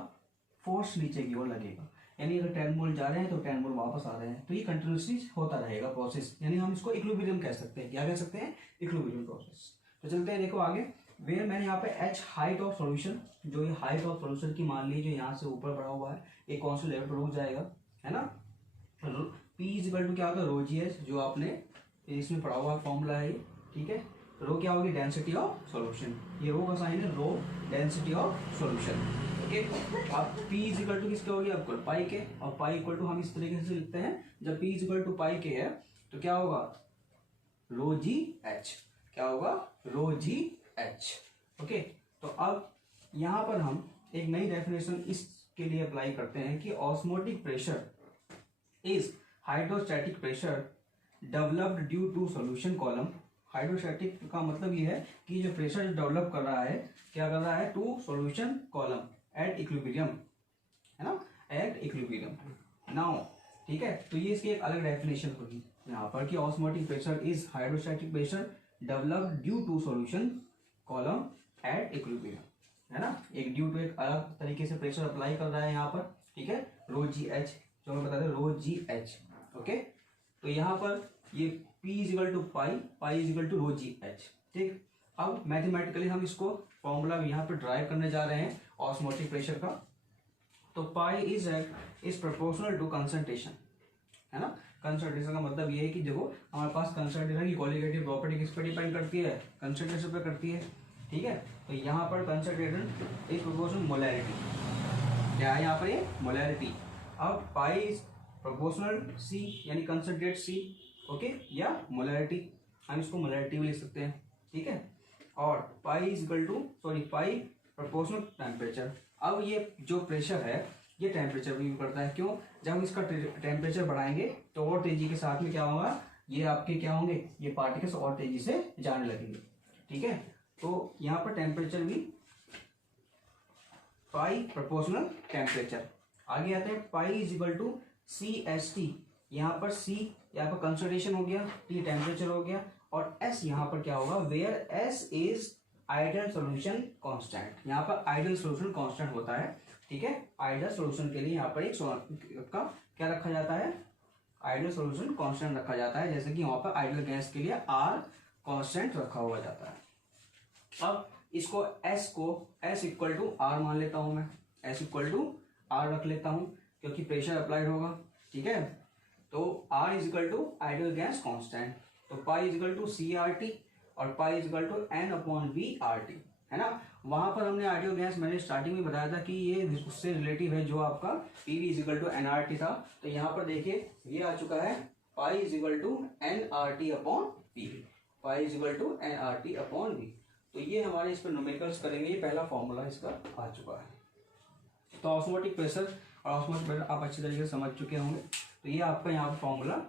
फोर्स नीचे की ओर लगेगा, यानी अगर 10 मोल जा रहे हैं तो 10 मोल वापस आ रहे हैं, तो ये कंटिन्यूसली होता रहेगा प्रोसेस, यानी हम इसको इक्विलिब्रियम कह सकते हैं। क्या कह सकते हैं? Equilibrium process. तो चलते हैं, देखो आगे, वेयर मैंने यहाँ पे h हाइट ऑफ सॉल्यूशन, जो ये हाइट ऑफ सॉल्यूशन की मान लीजिए यहाँ से ऊपर बढ़ा हुआ है, एक कौन लेवल पर रुक जाएगा, है ना। P इज इक्वल टू क्या होता है? रो जी एच, जो आपने इसमें पढ़ा हुआ फॉर्मूला है, ठीक है। रो क्या होगी? डेंसिटी ऑफ सॉल्यूशन, ये रो का साइन है, rho density of solution, okay. अब P इज इक्वल टू किसके होगी? आपको पाई के, और पाई इक्वल टू हम इस तरीके से लिखते हैं, जब P इज इक्वल टू पाई के है तो क्या होगा? रो जी एच, क्या होगा? रो जी एच, ओके। तो अब यहाँ पर हम एक नई डेफिनेशन इसके लिए अप्लाई करते हैं कि osmotic pressure is hydrostatic pressure developed due to solution column. Hydrostatic का मतलब ये है कि जो प्रेशर डेवलप कर रहा है, क्या कर रहा है? To solution column at equilibrium, है ना, एट इक्विलिब्रियम नाउ, ठीक है। तो ये इसकी एक अलग डेफिनेशन होगी यहाँ पर कि osmotic pressure is hydrostatic pressure developed due to solution column at equilibrium, है ना। एक ड्यू टू एक अलग तरीके से प्रेशर अप्लाई कर रहा है यहाँ पर, ठीक है, रो जी एच, जो मैं बता दें रो जी एच, ओके। तो यहाँ पर ये P is equal to pi is equal to rho g h, ठीक। अब मैथमेटिकली हम इसको फॉर्मूला यहाँ पर ड्राइव करने जा रहे हैं ऑस्मोटिक प्रेशर का। तो pi is proportional to concentration, है ना। कंसंट्रेशन का मतलब ये है कि देखो हमारे पास कंसंट्रेशन की क्वालिटेटिव प्रॉपर्टी किस पर डिपेंड करती है? कंसंट्रेशन पर करती है, ठीक है। तो यहाँ पर कंसंट्रेशन इज प्रोपोर्शनल मोलैरिटी, क्या है यहाँ पर? ये मोलैरिटी। अब पाई इज प्रोपोर्शनल C, यानी कंसंट्रेट C, ओके, या मोलैरिटी, हम इसको मोलैरिटी भी लिख सकते हैं, ठीक है। और pi is equal to pi proportional temperature. अब ये जो प्रेशर है ये टेम्परेचर भी करता है, क्यों? जब हम इसका टेम्परेचर बढ़ाएंगे तो और तेजी के साथ में क्या होगा? ये आपके क्या होंगे? ये पार्टिकल्स और तेजी से जाने लगेंगे, ठीक है। तो यहाँ पर टेम्परेचर भी पाई प्रोपोर्शनल टेम्परेचर। आगे आते हैं pi is equal to CST, यहाँ पर C यहाँ पर कंसंट्रेशन हो गया, T टेम्परेचर हो गया, और S यहाँ पर क्या होगा? Where S is ideal solution constant, यहाँ पर आइडियल सॉल्यूशन कांस्टेंट होता है, ठीक है। आइडियल सॉल्यूशन के लिए यहाँ पर एक का क्या रखा जाता है? आइडियल सॉल्यूशन कांस्टेंट रखा जाता है, जैसे कि यहाँ पर आइडियल गैस के लिए R कांस्टेंट रखा हुआ जाता है। अब इसको S इक्वल टू आर मान लेता हूं मैं, S इक्वल टू आर रख लेता हूं क्योंकि प्रेशर अप्लाइड होगा, ठीक है। तो R is equal to ideal gas constant, तो pi is equal to CRT और pi is equal to N/V/RT, है ना। वहां पर हमने आइडियल गैस मैंने स्टार्टिंग में बताया था कि ये उससे रिलेटिव है जो आपका PV is equal to NRT था। तो यहाँ पर देखिए ये आ चुका है pi is equal to NRT/PV, pi is equal to NRT/V। तो ये हमारे इस पर न्यूमेरिकल्स करेंगे, ये पहला फॉर्मूला इसका आ चुका है। तो ऑस्मोटिक प्रेशर और ऑस्मोटिक प्रेशर आप अच्छी तरीके से समझ चुके होंगे, तो ये आपका यहाँ पर फॉर्मूला आ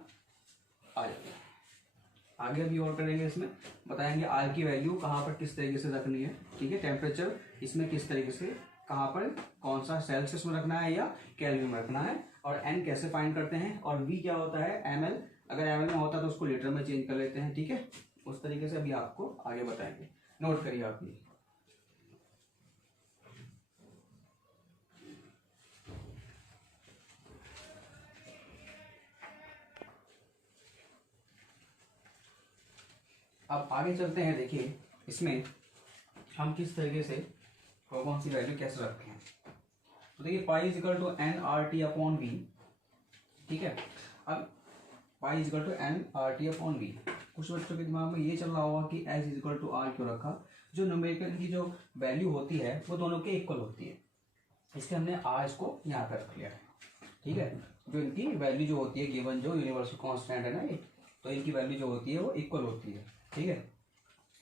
जाएगा। आगे अभी और करेंगे, इसमें बताएंगे आर की वैल्यू कहाँ पर किस तरीके से रखनी है, ठीक है। टेम्परेचर इसमें किस तरीके से कहाँ पर कौन सा सेल्सियस में रखना है या केल्विन में रखना है, और एन कैसे फाइंड करते हैं, और वी क्या होता है ml, अगर ml में होता है तो उसको लीटर में चेंज कर लेते हैं, ठीक है। उस तरीके से अभी आपको आगे बताएंगे, नोट करिए आप ये। अब आगे चलते हैं, देखिए इसमें हम किस तरीके से कौन सी वैल्यू कैसे रखते हैं। तो देखिए पाई इज इक्वल टू NRT/V, ठीक है। अब pi is equal to NRT/V, कुछ बच्चों के दिमाग में ये चल रहा होगा कि S is equal to R क्यों रखा। जो न्यूमेरिकल की जो वैल्यू होती है वो दोनों के इक्वल होती है, इसलिए हमने R इसको यहाँ पर रख लिया है, ठीक है। जो इनकी वैल्यू जो होती है गिवन जो यूनिवर्सल कांस्टेंट है ना ये, तो इनकी वैल्यू जो होती है वो इक्वल होती है, ठीक है।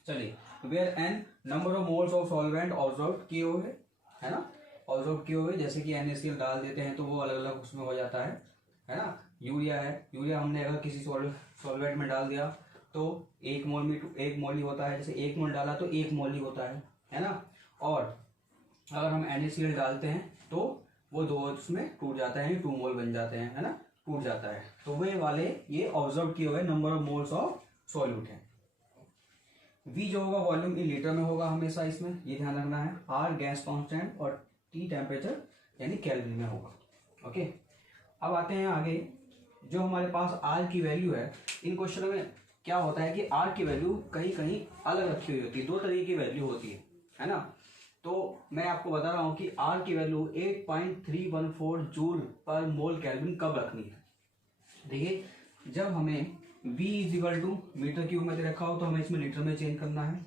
चलिए where n number of moles of solvent observe किए हुए है ना, ऑब्जर्व किए हुए, जैसे कि NaCl डाल देते हैं तो वो अलग अलग उसमें हो जाता है ना। यूरिया है, यूरिया हमने अगर किसी सॉल्वेंट में डाल दिया तो 1 मोल में 1 मोल ही होता है, जैसे 1 मोल डाला तो 1 मोल ही होता है ना। और अगर हम NaCl डालते हैं तो वो दो उसमें टूट जाता है, 2 मोल बन जाते हैं, है ना, टूट जाता है। तो वे वाले ये ऑब्जर्व किए हुए number of moles of solute है। V जो होगा वॉल्यूम इन लीटर में होगा हमेशा, इसमें ये ध्यान रखना है। R गैस कांस्टेंट और T टेम्परेचर यानी केल्विन में होगा, ओके। अब आते हैं आगे, जो हमारे पास R की वैल्यू है, इन क्वेश्चनों में क्या होता है कि R की वैल्यू कहीं कहीं अलग रखी हुई होती है, 2 तरीके की वैल्यू होती है ना। तो मैं आपको बता रहा हूँ कि R की वैल्यू 8.314 जूल पर मोल केल्विन कब रखनी है। देखिए जब हमें V is equal to meter cube में दे रखा हो तो हमें इसमें लीटर में चेंज करना है।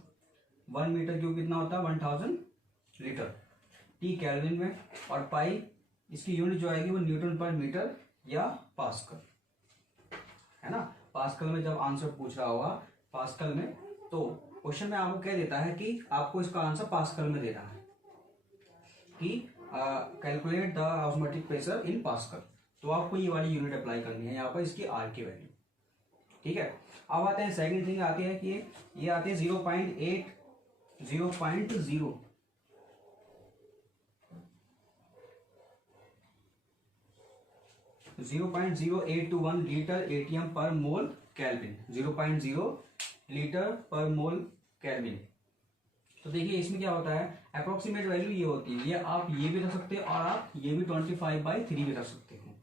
1 मीटर क्यूब कितना होता है 1000 लीटर, T केल्विन में, और पाई इसकी यूनिट जो आएगी वो न्यूटन पर मीटर या पास्कल, है ना। पास्कल में जब आंसर पूछ रहा होगा पास्कल में, तो क्वेश्चन में आपको कह देता है कि आपको इसका आंसर पास्कल में देना है कि calculate the osmotic pressure in pascal, तो आपको ये वाली यूनिट अप्लाई करनी है यहाँ पर इसकी R की वैल्यू, ठीक है। अब आते हैं सेकंड थिंग आती है कि ये आते हैं 0.0821 लीटर ATM पर मोल केल्विन, 0.0 लीटर पर मोल केल्विन। तो देखिए इसमें क्या होता है, अप्रोक्सीमेट वैल्यू ये होती है, ये आप ये भी रख सकते हो और आप ये भी 25/3 भी रख सकते हो,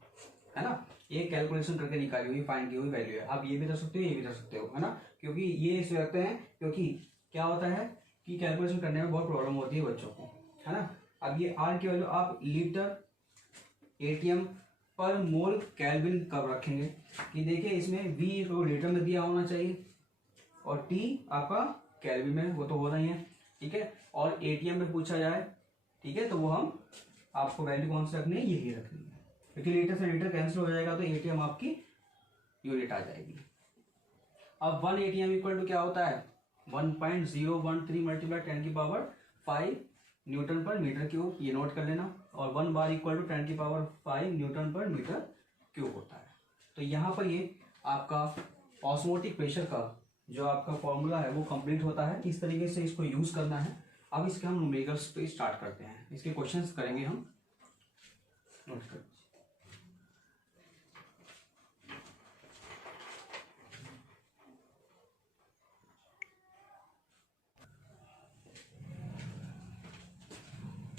है ना। ये कैलकुलेशन करके निकाली हुई फाइंड की हुई वैल्यू है, आप ये भी रख सकते हो ये भी रख सकते हो, है ना। क्योंकि ये इसे रखते हैं क्योंकि क्या होता है कि कैलकुलेशन करने में बहुत प्रॉब्लम होती है बच्चों को, है ना। अब ये R की वैल्यू आप लीटर ATM पर मोल केल्विन कब रखेंगे कि देखिए इसमें V को लीटर में दिया होना चाहिए और T आपका केल्विन में, वो तो होना ही है, ठीक है। और ATM में पूछा जाए, ठीक है, तो वो हम आपको वैल्यू कौन सी रखनी है, यही रखनी है, क्योंकि लीटर से लीटर कैंसिल हो जाएगा तो ATM आपकी यूनिट आ जाएगी। अब 1 ATM इक्वल टू क्या होता है 1.013 मल्टीप्लाई 10⁵ न्यूटन पर मीटर क्यूब, ये नोट कर लेना। और 1 बार इक्वल टू 10⁵ न्यूटन पर मीटर क्यूब होता है। तो यहाँ पर ये आपका ऑस्मोटिक प्रेशर का जो आपका फॉर्मूला है वो कंप्लीट होता है। इस तरीके से इसको यूज करना है। अब इसके हम न्यूमेरिकल्स पे स्टार्ट करते हैं, इसके क्वेश्चंस करेंगे हम, नोट कर।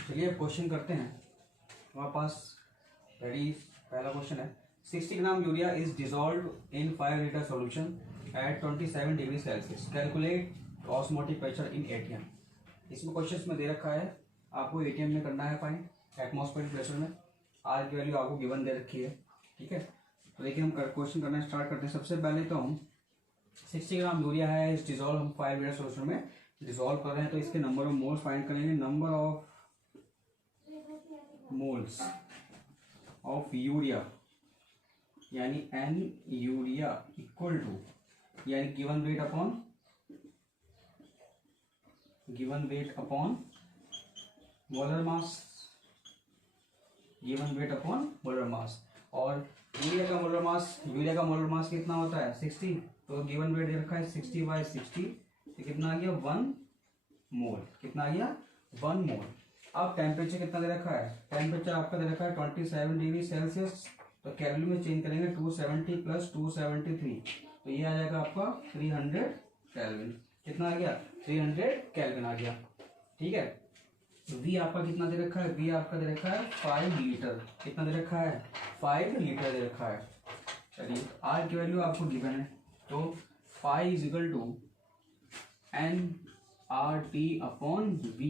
चलिए अब क्वेश्चन करते हैं। हमारे पास रेडी पहला क्वेश्चन है, 60 gram urea is dissolve in 5 litre solution at 27 degree Celsius, calculate osmotic pressure in ATM। इसमें क्वेश्चंस में दे रखा है आपको एटीएम में करना है फाइंड एटमॉस्फेरिक प्रेशर में। आर की वैल्यू आपको गिवन दे रखी है, ठीक है। तो देखिए हम क्वेश्चन करना स्टार्ट करते हैं। सबसे पहले तो हम 60 ग्राम यूरिया है इस डिजोल्व, हम 5 लीटर सोल्यूशन में डिजोल्व कर रहे हैं, तो इसके नंबर ऑफ मोल्स फाइंड करेंगे। Number of moles of urea यानी एन यूरिया इक्वल टू, यानी given weight upon molar mass, given weight upon molar mass. और यूरिया का मोलर मास कितना होता है 60, तो गिवन वेट दे रखा है 60/60, तो कितना आ गया 1 मोल। कितना आ गया 1 मोल। अब टेम्परेचर कितना दे रखा है, टेम्परेचर आपका दे रखा है 27 डिग्री सेल्सियस, तो केल्विन में चेंज करेंगे 270 + 273, तो ये आ जाएगा आपका 300 केल्विन। कितना आ गया 300 केल्विन आ गया, ठीक है। V आपका कितना दे रखा है, V आपका दे रखा है 5 लीटर। कितना दे रखा है 5 लीटर दे रखा है। चलिए R की वैल्यू आपको गिवन है, तो phi = NRT/V,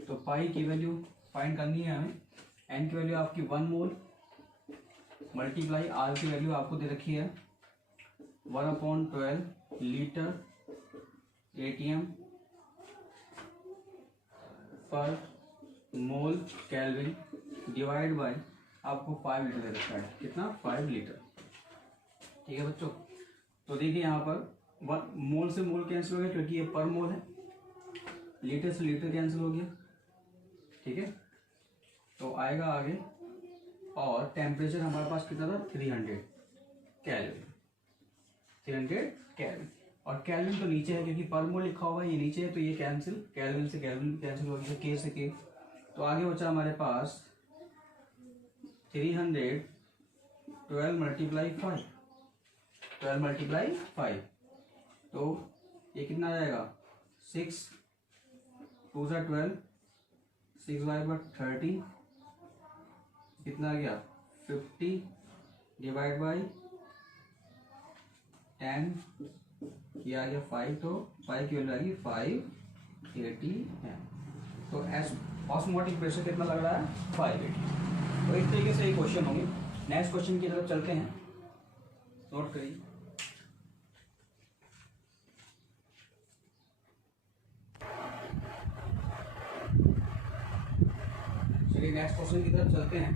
तो पाई की वैल्यू फाइंड करनी है हमें। N की वैल्यू आपकी 1 मोल मल्टीप्लाई R की वैल्यू आपको दे रखी है 1/12 लीटर ATM पर मोल केल्विन डिवाइड बाय आपको 5 लीटर दे रखा है। कितना 5 लीटर, ठीक है बच्चों। तो देखिए यहाँ पर मोल से मोल कैंसिल हो गया क्योंकि ये पर मोल है, लीटर से लीटर कैंसिल हो गया, ठीक है। तो आएगा आगे, और टेम्परेचर हमारे पास कितना था 300 केल्विन, 300 केल्विन। और केल्विन तो नीचे है क्योंकि पर मोल लिखा हुआ है, ये नीचे है, तो ये कैंसिल, केल्विन से केल्विन कैंसिल हो गया, के से के। तो आगे बचा हमारे पास 312 × 5, 12 × 5, तो ये कितना आ जाएगा 6 2 × 12, 6 × 30, कितना आ गया 50 डिवाइड बाई 10, ये आ गया 5, तो 5 की वैल्यू आ गई 580 है। तो ऑस्मोटिक प्रेशर कितना लग रहा है 580। तो इस तरीके से ये क्वेश्चन होंगे। नेक्स्ट क्वेश्चन की तरफ चलते हैं, नोट करिए। चलिए नेक्स्ट क्वेश्चन की तरफ चलते हैं।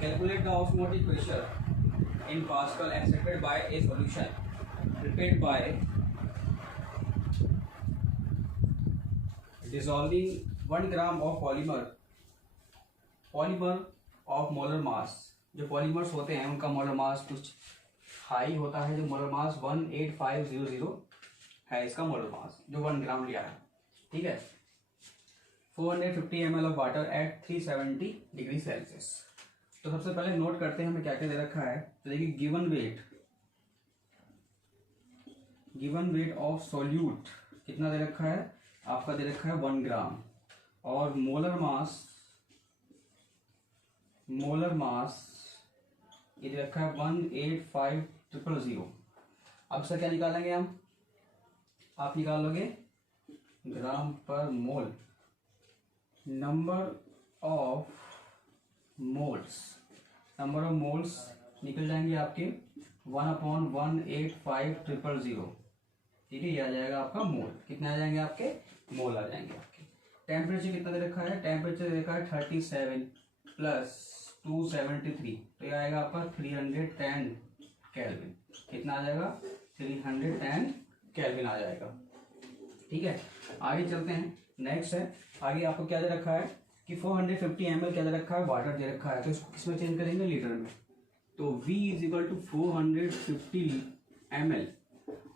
Calculate the osmotic pressure in pascal accepted by A solution prepared by dissolving 1 gram of polymer of molar mass। जो पॉलीमर्स होते हैं उनका मोलर मास कुछ हाई होता है, जो मोलर मास 18500 है, इसका मोलर मास जो 1 ग्राम लिया है, ठीक है। 450 ml of water at 370 degree Celsius. तो सबसे पहले नोट करते हैं हमें क्या क्या दे रखा है। तो देखिए गिवन वेट ऑफ सोल्यूट कितना दे रखा है, आपका दे रखा है 1 ग्राम, और मोलर मास ये दे रखा है 18500। अब सर क्या निकालेंगे हम, आप निकाल लोगे ग्राम पर मोल। नंबर ऑफ मोल्स निकल जाएंगे आपके 1/18500, ठीक है। ये आ जाएगा आपका मोल। कितने आ जाएंगे आपके मोल आ जाएंगे आपके। टेम्परेचर कितना दे रखा है, टेम्परेचर दे रखा है 37 + 273, तो ये आएगा आपका 310 केल्विन। कितना आ जाएगा 310 केल्विन आ जाएगा, ठीक है। आगे चलते हैं। नेक्स्ट है, आगे आपको क्या दे रखा है कि 450 ml क्या दे रखा है, वाटर दे रखा है, तो इसको किसमें चेंज करेंगे लीटर में। तो V = 450 ml,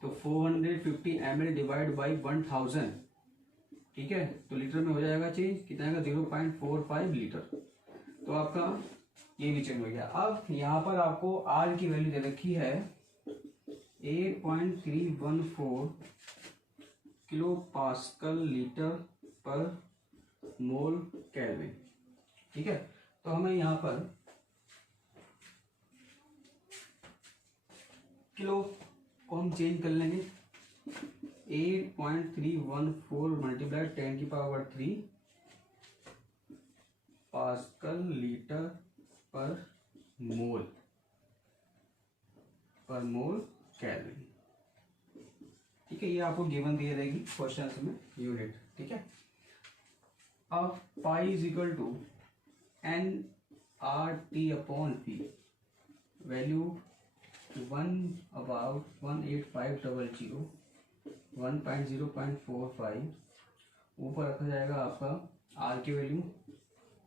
तो 450 ml डिवाइड बाई 1000, ठीक है। तो लीटर में हो जाएगा चेंज, कितना आएगा 0.45 लीटर। तो आपका ये भी चेंज हो गया। अब यहाँ पर आपको R की वैल्यू दे रखी है 8.314 किलो पास्कल लीटर पर मोल केल्विन, ठीक है। तो हमें यहाँ पर किलो को हम चेंज कर लेंगे 8.314 मल्टीप्लाई 10⁻³ पास्कल लीटर पर मोल कैलोरी। ठीक है, ये आपको गिवन दिए रहेगी क्वेश्चन में यूनिट। ठीक है, अब pi is equal to NRT/P value 1/18500 1.0.45 ऊपर रखा जाएगा आपका R की वैल्यू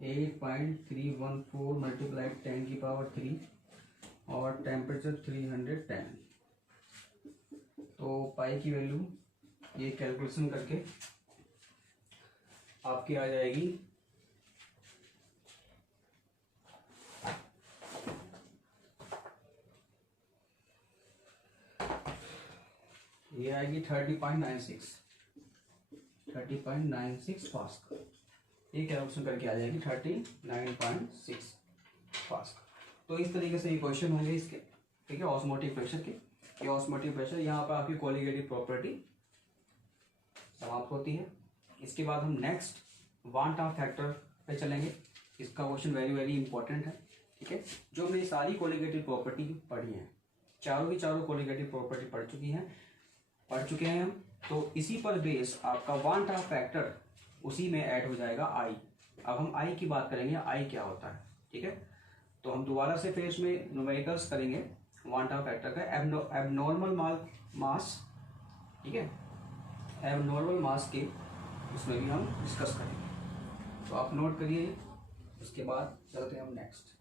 8.314 मल्टीप्लाई 10⁻³ और टेम्परेचर 310। तो पाई की वैल्यू ये कैलकुलेशन करके आपकी आ जाएगी ये आएगी 30.96 पास्कल। ये कैलकुलेशन करके आ जाएगी 39.6 पास्कल। तो इस तरीके से ये क्वेश्चन होंगे इसके। ठीक है, ऑस्मोटिक प्रेशर के। ये ऑस्मोटिक प्रेशर यहाँ पर आपकी कोलिगेटिव प्रॉपर्टी समाप्त होती है। इसके बाद हम नेक्स्ट वन टाइम फैक्टर पे चलेंगे। इसका क्वेश्चन वेरी वेरी इंपॉर्टेंट है। ठीक है, जो हमने सारी कोलिगेटिव प्रॉपर्टी पढ़ी है, चारों की चारों कोलिगेटिव प्रॉपर्टी पढ़ चुके हैं हम। तो इसी पर बेस आपका वन टाइम फैक्टर उसी में ऐड हो जाएगा आई। अब हम आई की बात करेंगे, आई क्या होता है। ठीक है, तो हम दोबारा से फिर इसमें न्यूमेरिकल्स करेंगे वन टाइम फैक्टर का। एबनॉर्मल मास, ठीक है, एबनॉर्मल मास के उसमें भी हम डिस्कस करेंगे। तो आप नोट करिए, उसके बाद चलते हैं हम नेक्स्ट।